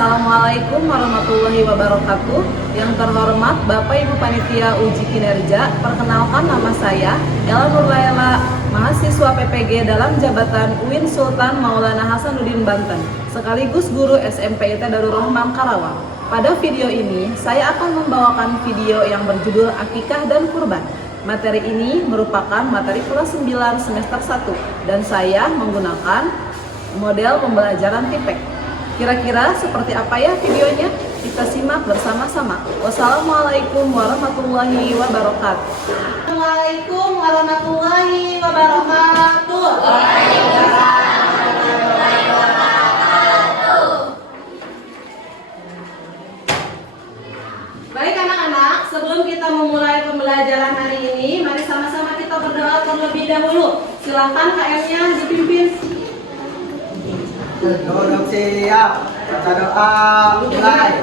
Assalamualaikum warahmatullahi wabarakatuh. Yang terhormat Bapak Ibu Panitia Uji Kinerja, perkenalkan nama saya Ella Nurlaila, mahasiswa PPG dalam jabatan UIN Sultan Maulana Hasanuddin Banten, sekaligus guru SMP IT Darul Rahman Karawang. Pada video ini, saya akan membawakan video yang berjudul Akikah dan Kurban. Materi ini merupakan materi kelas 9 semester 1 dan saya menggunakan model pembelajaran TIPEK. Kira-kira seperti apa ya videonya? Kita simak bersama-sama. Wassalamualaikum warahmatullahi wabarakatuh. Assalamualaikum warahmatullahi wabarakatuh. Baik anak-anak, sebelum kita memulai pembelajaran hari ini, mari sama-sama kita berdoa terlebih dahulu. Silakan KM-nya dipimpin. Duduk siap, baca doa, mulai.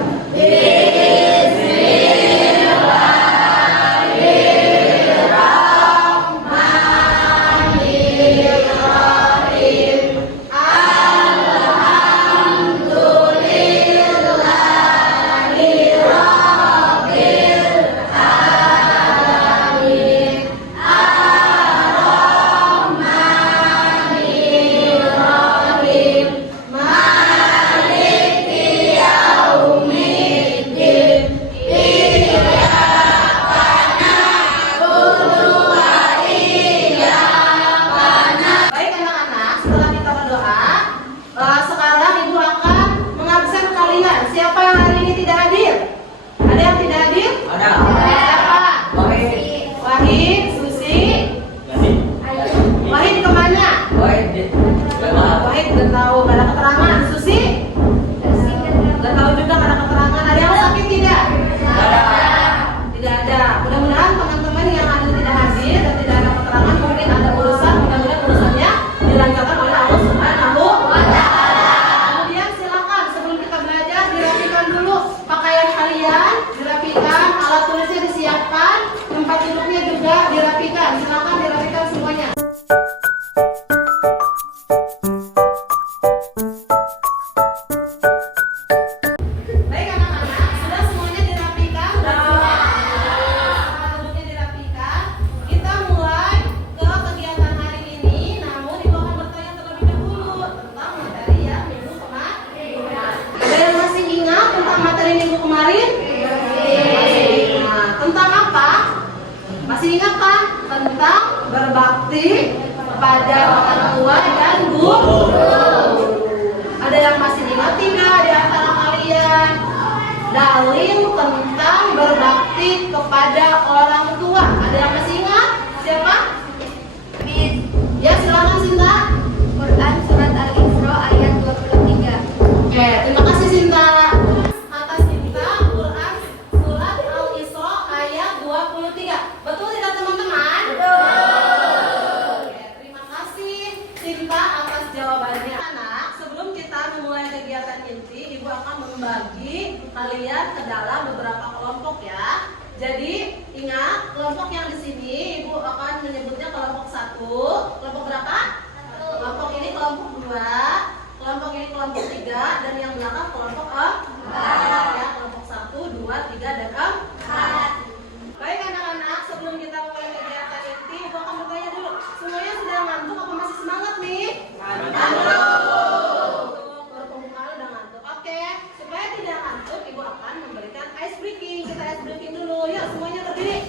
Masih ingat kan? Tentang berbakti kepada orang tua dan guru. Ada yang masih ingat tidak di antara kalian? Dalil tentang berbakti kepada orang tua. Ada yang masih ingat? Siapa? Ya, silakan Sinta. Quran surat Al-Isra ayat 23. Oke, terima kasih Sinta. Atas Sinta, Quran surat Al-Isra ayat 23. Betul tidak teman-teman? Betul. Oke, terima kasih Sinta atas jawabannya. Anak, sebelum kita memulai kegiatan inti, Ibu akan membagi kalian ke dalam beberapa kelompok ya. Jadi ingat, kelompok yang di sini Ibu akan menyebutnya kelompok 1. Kelompok berapa? Kelompok ini kelompok 2, kelompok ini kelompok 3, dan yang belakang kelompok 4 ya, kelompok 1, 2, 3, dan 4. Baik anak-anak, sebelum kita mulai kegiatan inti, Ibu akan bertanya dulu, semuanya sudah ngantuk apa masih semangat nih? Ngantuk. Pembukaan udah ngantuk. Oke, supaya tidak ngantuk, Ibu akan memberikan ice breaking. Kita ice breaking dulu, yuk semuanya berdiri.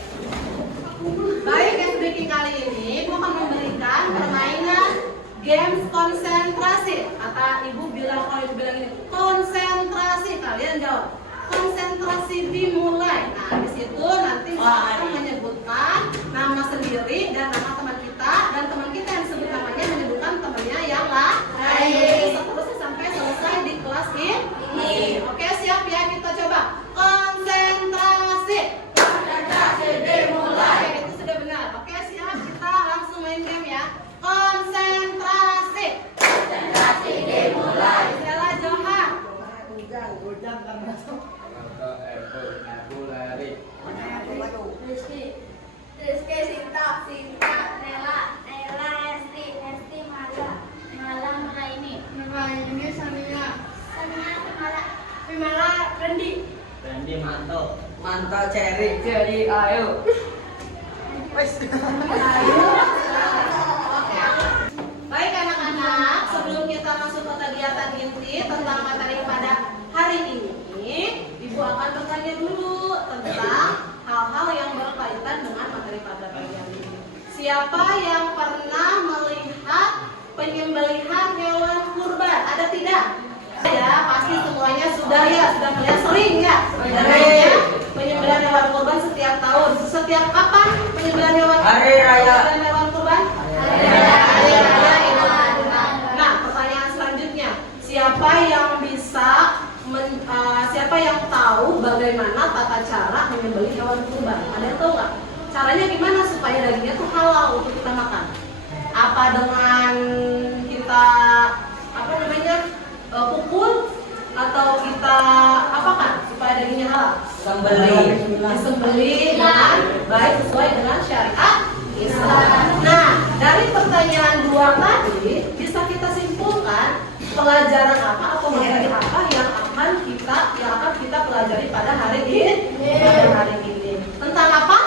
Baik, ice breaking kali ini Ibu akan memberikan permainan games konsentrasi. Kata Ibu bilang, kalau Ibu bilang ini konsentrasi, kalian jawab konsentrasi dimulai. Nah, di situ nanti Ibu akan menyebutkan nama sendiri dan nama teman kita, dan teman kita yang disebut namanya menyebutkan temannya yang lain. Seterusnya sampai selesai di kelas ini. Oke, siap ya, kita coba konsentrasi. Konsentrasi dimulai. Oke, itu sudah benar. Oke, siap, kita langsung main game ya. Konsentrasi. Konsentrasi dimulai. Stella Johan. Hujan kan masuk. Rizky Sinta, Nela, Esti, Mala, Nuraini, Sania, Mala, Primera Randy. Randy mantap. Mantap Cherry. ayo. Wes. Oke. Baik anak-anak, sebelum kita masuk ke kegiatan inti tentang materi pada hari ini, Ibu akan bertanya dulu tentang hal-hal yang berkaitan dengan materi pada pagi hari ini. Siapa yang pernah melihat penyembelihan hewan kurban? Ada tidak? Ya, pasti semuanya sudah melihat sering ya. Adanya penyembelihan hewan kurban setiap tahun. Setiap kapan penyembelihan hewan kurban? Hari Raya. Penyembelihan hewan kurban? Hari Raya Idul Adha. Nah, pertanyaan selanjutnya, siapa yang tahu bagaimana tata cara menyembelih hewan kurban? Ada yang tahu nggak? Caranya gimana supaya dagingnya tuh halal untuk kita makan? Apa dengan kita pukul atau kita apakan supaya dagingnya halal? Disembelih dengan baik sesuai dengan syariat Islam. Nah, dari pertanyaan 2 tadi bisa kita simpulkan pelajaran apa atau materi apa yang akan kita pelajari pada hari ini. Tentang apa?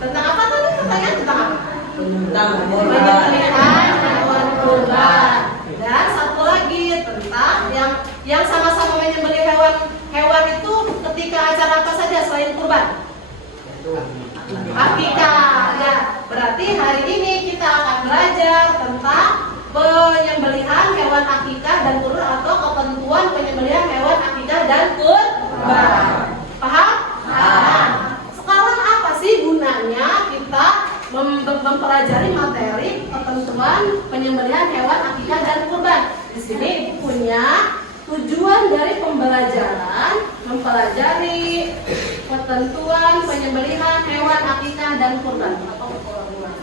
Tentang apa tadi pertanyaan tentang apa? Tentang Penyembelihan hewan kurban. Dan satu lagi tentang yang sama-sama menyembelih hewan itu ketika acara apa saja selain kurban? Akikah. Ya, berarti hari ini kita akan belajar tentang penyembelihan hewan akikah dan kurban atau ketentuan penyembelihan hewan akikah dan kurban. Paham? Sekarang apa sih gunanya kita mempelajari materi ketentuan penyembelihan hewan akikah dan kurban? Di sini Ibu punya tujuan dari pembelajaran mempelajari ketentuan penyembelihan hewan akikah dan kurban atau kurban.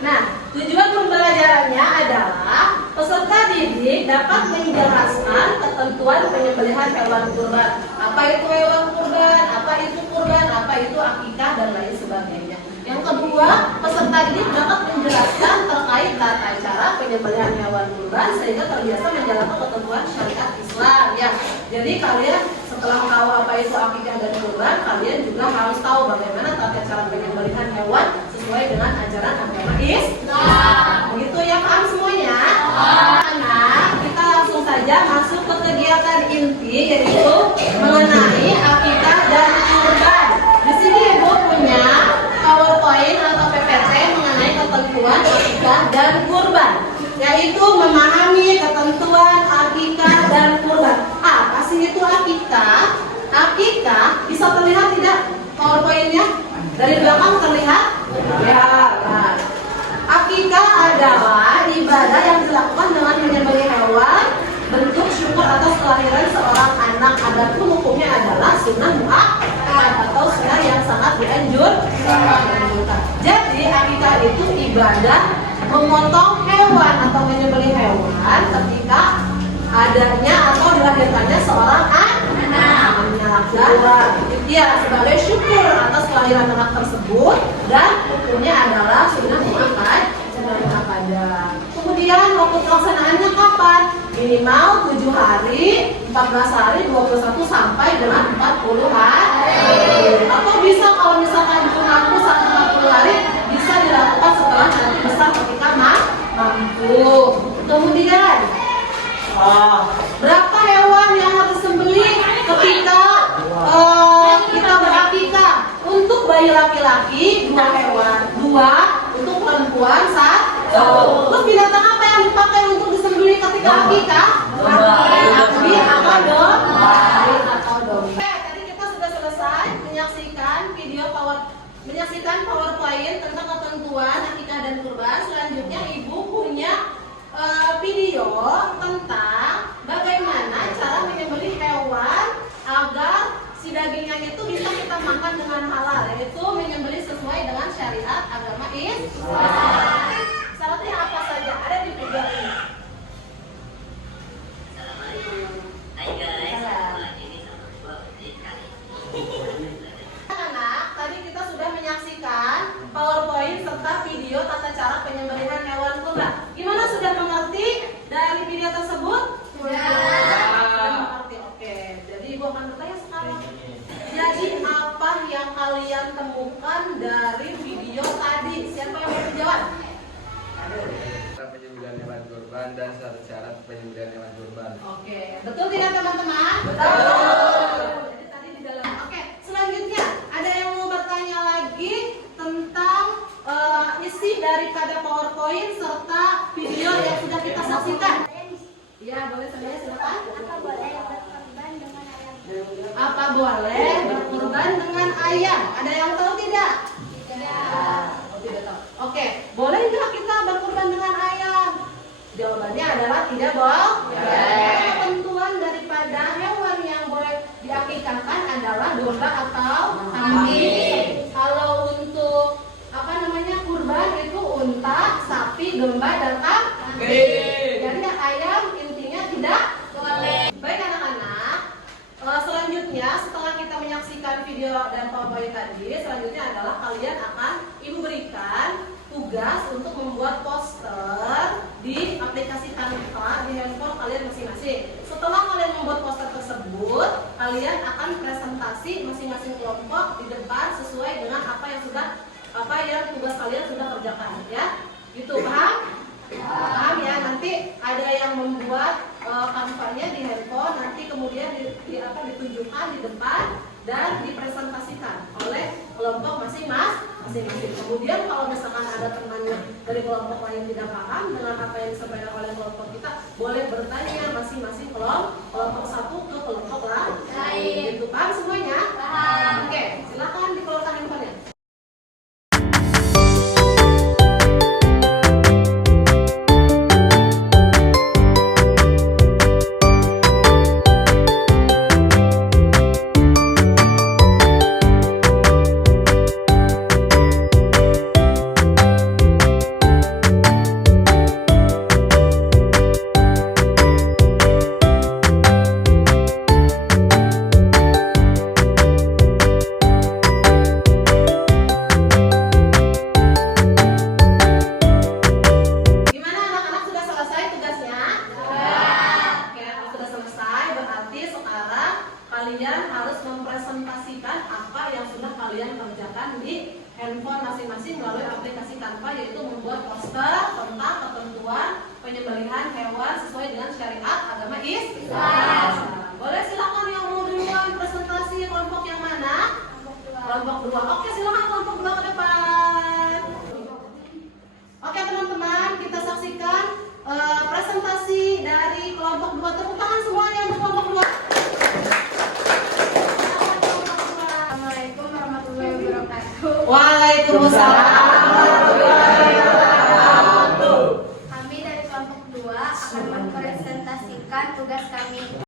Nah, tujuan pembelajarannya adalah peserta didik dapat menjelaskan ketentuan penyembelihan hewan kurban. Apa itu hewan kurban, apa itu kurban, apa itu akikah dan lain sebagainya. Yang kedua, peserta didik dapat menjelaskan terkait tata cara penyembelihan hewan kurban sehingga terbiasa menjalankan ketentuan syariat Islam ya. Jadi kalian setelah tahu apa itu akikah dan kurban, kalian juga harus tahu bagaimana tata cara penyembelihan hewan sesuai dengan ajaran agama Islam. Begitu ya, paham semuanya? Anak, kita langsung saja masuk ke kegiatan inti yaitu mengenai akikah dan kurban. Di sini Ibu punya PowerPoint atau PPT mengenai ketentuan akikah dan kurban, yaitu memahami ketentuan akikah dan kurban. Apa sih itu akikah? Akikah bisa terlihat tidak PowerPoint-nya? Dari belakang terlihat? Ya. Nah. Akikah adalah ibadah yang dilakukan dengan menyembelih hewan bentuk syukur atas kelahiran seorang anak. Adapun hukumnya adalah sunnah muakkad atau sunnah yang sangat dianjurkan. Jadi akikah itu ibadah memotong hewan atau menyembelih hewan ketika adanya atau dilahirkannya seorang anak. Ya, sebagai syukur atas kelahiran anak tersebut dan hukumnya adalah sunnah muakkad. Kemudian waktu pelaksanaannya kapan? Minimal 7 hari, 14 hari, 21 sampai dengan 40 hari. Atau bisa kalau misalkan mampu sampai 40 hari bisa dilakukan setelah nanti besar ketika mampu. Kemudian berapa hewan yang harus disembelih ketika kita berakikah? Untuk bayi laki-laki 2 hewan, 2 untuk perempuan 1. Terus binatang apa yang dipakai untuk disembelih ketika akikah? Sapi atau domba. Tadi kita sudah selesai menyaksikan PowerPoint tentang ketentuan akikah dan kurban. Selanjutnya Ibu punya video tentang bagaimana cara menyembelih hewan agar si dagingnya itu bisa kita makan dengan halal, yaitu menyembelih sesuai dengan syariat agama Islam. Syaratnya apa saja ada di video ini. Hai guys. ketentuan dan syarat-syarat penyembelihan hewan kurban. Oke, betul tidak teman-teman? Jadi tadi di dalam. Oke, selanjutnya ada yang mau bertanya lagi tentang isi daripada PowerPoint serta video yang sudah kita saksikan. Iya, boleh saya silakan. Apa boleh berkurban dengan ayam? Ada yang tahu tidak? Tidak. Oh, tidak tahu. Oke, boleh nggak kita berkurban dengan ayam? Jawabannya adalah tidak boleh. Ketentuan daripada hewan yang boleh diakikahkan adalah domba atau kambing. Kalau untuk apa namanya kurban itu unta, sapi, domba, dan kambing. Jadi ayam intinya tidak boleh. Baik anak-anak, selanjutnya setelah kita menyaksikan video dan PowerPoint tadi, selanjutnya adalah kalian akan ibu berikan tugas untuk membuat poster di aplikasi Canva di handphone kalian masing-masing. Setelah kalian membuat poster tersebut, kalian akan presentasi masing-masing kelompok di depan sesuai dengan apa yang tugas kalian sudah kerjakan, ya. Gitu, paham? Paham ya. Nanti ada yang membuat Canva-nya di handphone, nanti kemudian ditunjukkan di depan dan dipresentasikan oleh kelompok masing-masing. Kemudian kalau misalkan ada temannya dari kelompok lain tidak paham dengan apa yang disampaikan oleh kelompok kita, boleh bertanya masing-masing kelompok satu ke kelompok lain. Gitu, paham semuanya? Paham. Oke, silakan dikeluarkan handphonenya. Kalian harus mempresentasikan apa yang sudah kalian kerjakan di handphone masing-masing melalui aplikasi Canva, yaitu membuat poster tentang ketentuan penyembelihan hewan sesuai dengan syariat agama Islam. Boleh silakan yang mau duluan presentasi, kelompok yang mana? Kelompok 2. Oke, silakan kelompok 2 ke depan. Oke teman-teman, kita saksikan presentasi dari kelompok 2. Tepuk tangan semuanya untuk kelompok 2. Waalaikumsalam warahmatullahi wabarakatuh. Kami dari kelompok 2 akan mempresentasikan tugas kami.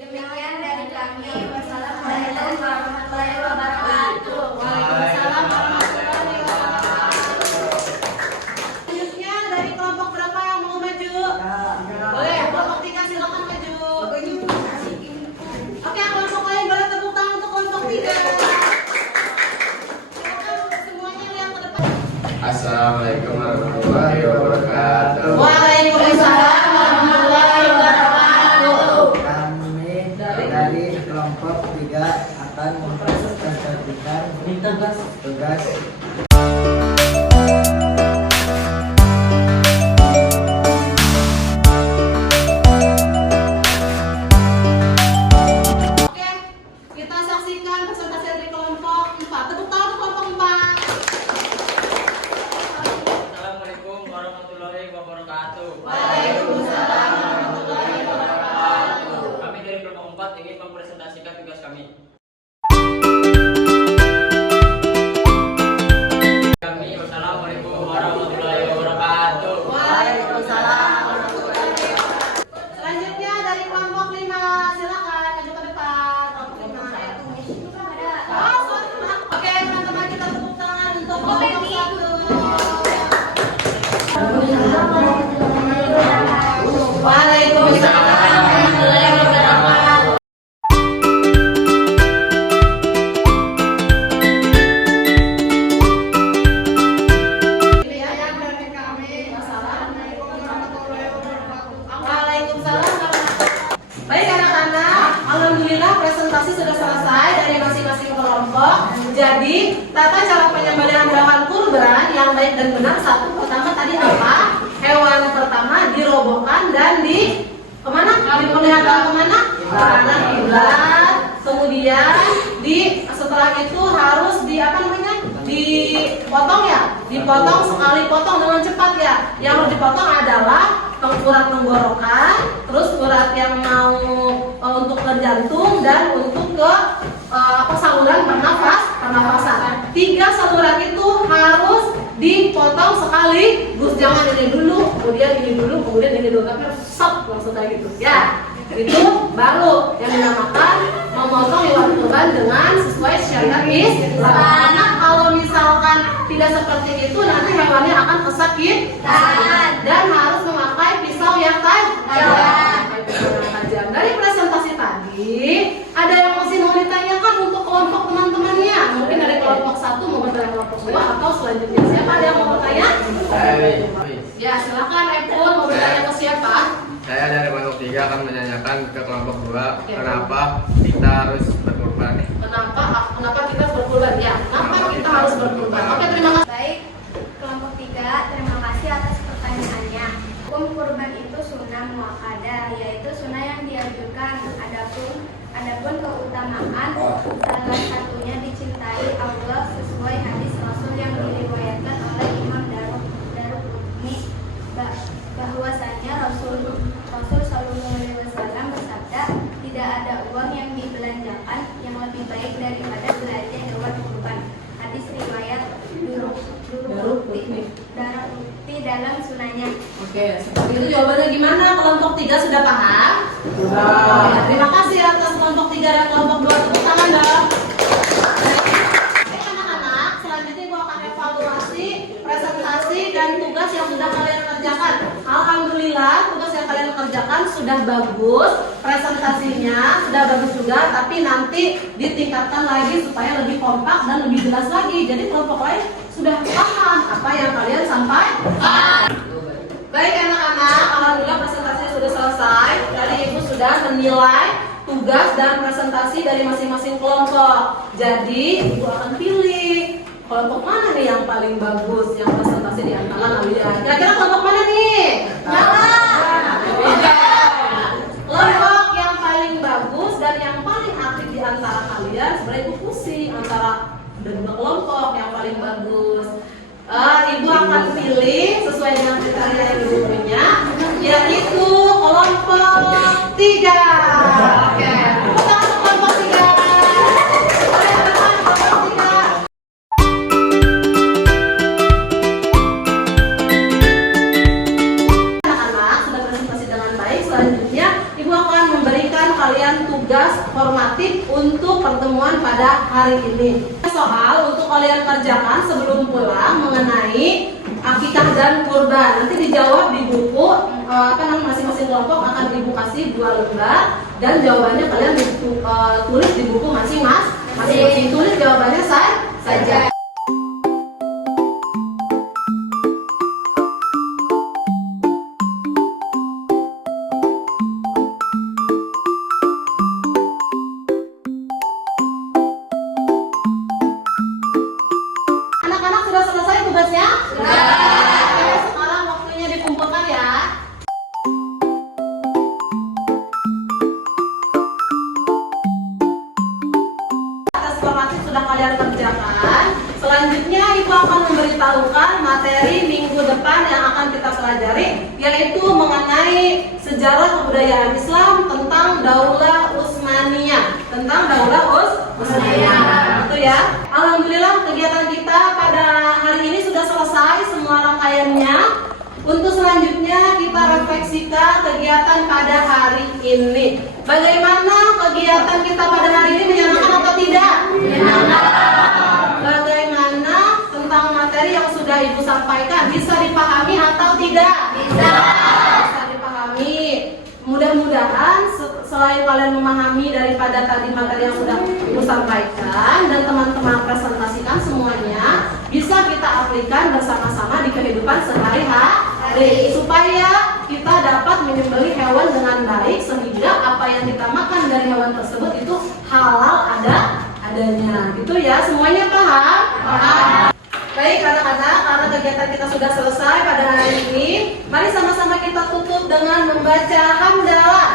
Demikian dari kami. Wassalamualaikum warahmatullahi wabarakatuh. Waalaikumsalam warahmatullahi wabarakatuh. Selanjutnya dari kelompok berapa yang mau maju? Boleh, kelompok 3 silakan maju. Oke, kelompok lain boleh tepuk tangan untuk kelompok 3. Silakan semuanya yang ke depan. Assalamualaikum warahmatullahi wabarakatuh. Waalaikumsalam warahmatullahi wabarakatuh. Kami dari kelompok 3 akan mempresentasikan tugas Oke, kita saksikan presentasi dari kelompok 4. Tepuk tangan untuk kelompok 4. Assalamualaikum warahmatullahi wabarakatuh. Waalaikumsalam warahmatullahi wabarakatuh. Kami dari kelompok 4 ingin mempresentasikan tugas kami. Wassalamualaikum warahmatullahi wabarakatuh. Waalaikumsalam warahmatullahi wabarakatuh. Selanjutnya dari kelompok 5, silakan maju ke depan. Kelompok 5. Oh, sorry, maaf. Oke, teman-teman kita tepuk tangan untuk kelompok 1. Waalaikumsalam warahmatullahi wabarakatuh. kelompok. Jadi tata cara penyembelihan hewan kurban yang baik dan benar. Satu, pertama tadi apa? Hewan pertama dirobohkan dan diperlihatkan kemana? Ke arah kiblat. Kemudian setelah itu harus dipotong ya, dipotong sekali potong dengan cepat ya. Yang harus dipotong adalah urat tenggorokan, terus urat yang mau untuk ke jantung dan untuk ke saluran pernafasan. 3 saluran itu harus dipotong sekali, jangan ini dulu, kemudian ini dulu, kemudian ini dulu, tapi harus stop langsung kayak gitu ya. Itu baru yang dinamakan memotong hewan kurban dengan sesuai syariat Islam. Karena kalau misalkan tidak seperti itu, nanti hewannya akan kesakitan dan harus memakai pisau yang tajam. Dari presentasi tadi, ada yang masih mau ditanyakan untuk kelompok teman-temannya? Mungkin dari kelompok 1 mau bertanya kelompok 2 atau selanjutnya siapa ada yang mau bertanya? Ya silakan Epul, mau bertanya ke siapa? Saya dari kelompok 3 akan menanyakan ke kelompok 2, kenapa kita harus berkurban? Kenapa kita harus berkurban? Ya, kenapa kita harus berkurban? Oke, terima kasih. Baik, kelompok 3, terima kasih atas pertanyaannya. Hukum kurban itu sunnah muakkadah, yaitu sunnah yang dianjurkan. Adapun keutamaan, salah satunya dicintai Allah sesuai hadis Rasul yang diriwayatkan oleh Imam Daruqutni bahwasanya Rasul Shallallahu Alaihi Wasallam bersabda, tidak ada uang yang dibelanjakan yang lebih baik daripada belanja hewan kurban. Hadis riwayat Daruqutni dalam sunanya. Oke, seperti itu jawabannya gimana? Kelompok 3 sudah paham? Ya, terima kasih atas kelompok 3 dan kelompok 2. Tepuk tangan dong. Baik anak-anak, selanjutnya gua akan evaluasi presentasi dan tugas yang sudah kalian kerjakan. Alhamdulillah, tugas yang kalian kerjakan sudah bagus, presentasinya sudah bagus juga, tapi nanti ditingkatkan lagi supaya lebih kompak dan lebih jelas lagi. Jadi kelompok lain sudah paham apa yang kalian sampaikan. Baik anak-anak, alhamdulillah presentasinya sudah selesai. Tadi Ibu sudah menilai tugas dan presentasi dari masing-masing kelompok. Jadi Ibu akan pilih kelompok mana nih yang paling bagus yang presentasi di antara kalian. Kira-kira kelompok mana nih? Kelompok yang paling bagus dan yang paling aktif di antara kalian sebenarnya Ibu pusing antara dua kelompok yang paling bagus. Ibu akan pilih sesuai dengan kriteria yang Ibu punya, yaitu kelompok 3. Oke, kita kelompok 3. Anak-anak sudah presentasi dengan baik. Selanjutnya Ibu akan memberikan kalian tugas formatif untuk pertemuan pada hari ini. Soal untuk kalian kerjakan sebelum pulang mengenai akikah dan kurban. Nanti dijawab di buku, masing-masing kelompok akan Ibu kasih 2 lembar dan jawabannya kalian tulis di buku masing-masing. Tulis jawabannya saja. Anak-anak sudah selesai tugasnya? Sudah. Oke, sekarang waktunya dikumpulkan ya. Atas formatif sudah kalian kerjakan. Selanjutnya Ibu akan memberitahukan materi minggu depan yang akan kita pelajari, yaitu mengenai sejarah kebudayaan Islam tentang Daulah Utsmaniyah. Itu ya. Alhamdulillah kegiatan kita pada hari ini sudah selesai semua rangkaiannya. Untuk selanjutnya kita refleksikan kegiatan pada hari ini. Bagaimana kegiatan kita pada hari ini, menyenangkan atau tidak? Menyenangkan. Bagaimana tentang materi yang sudah Ibu sampaikan, bisa dipahami atau tidak? Bisa dipahami. Mudah-mudahan selain kalian memahami daripada tadi materi yang sudah Ibu sampaikan dan teman-teman presentasikan semuanya, bisa kita aplikasikan bersama-sama di kehidupan sehari-hari supaya kita dapat menyembelih hewan dengan baik, sehingga apa yang kita makan dari hewan tersebut itu halal ada adanya. Gitu ya, semuanya paham? Paham. Baik anak-anak, karena kegiatan kita sudah selesai pada hari ini, mari sama-sama kita tutup dengan membaca hamdalah.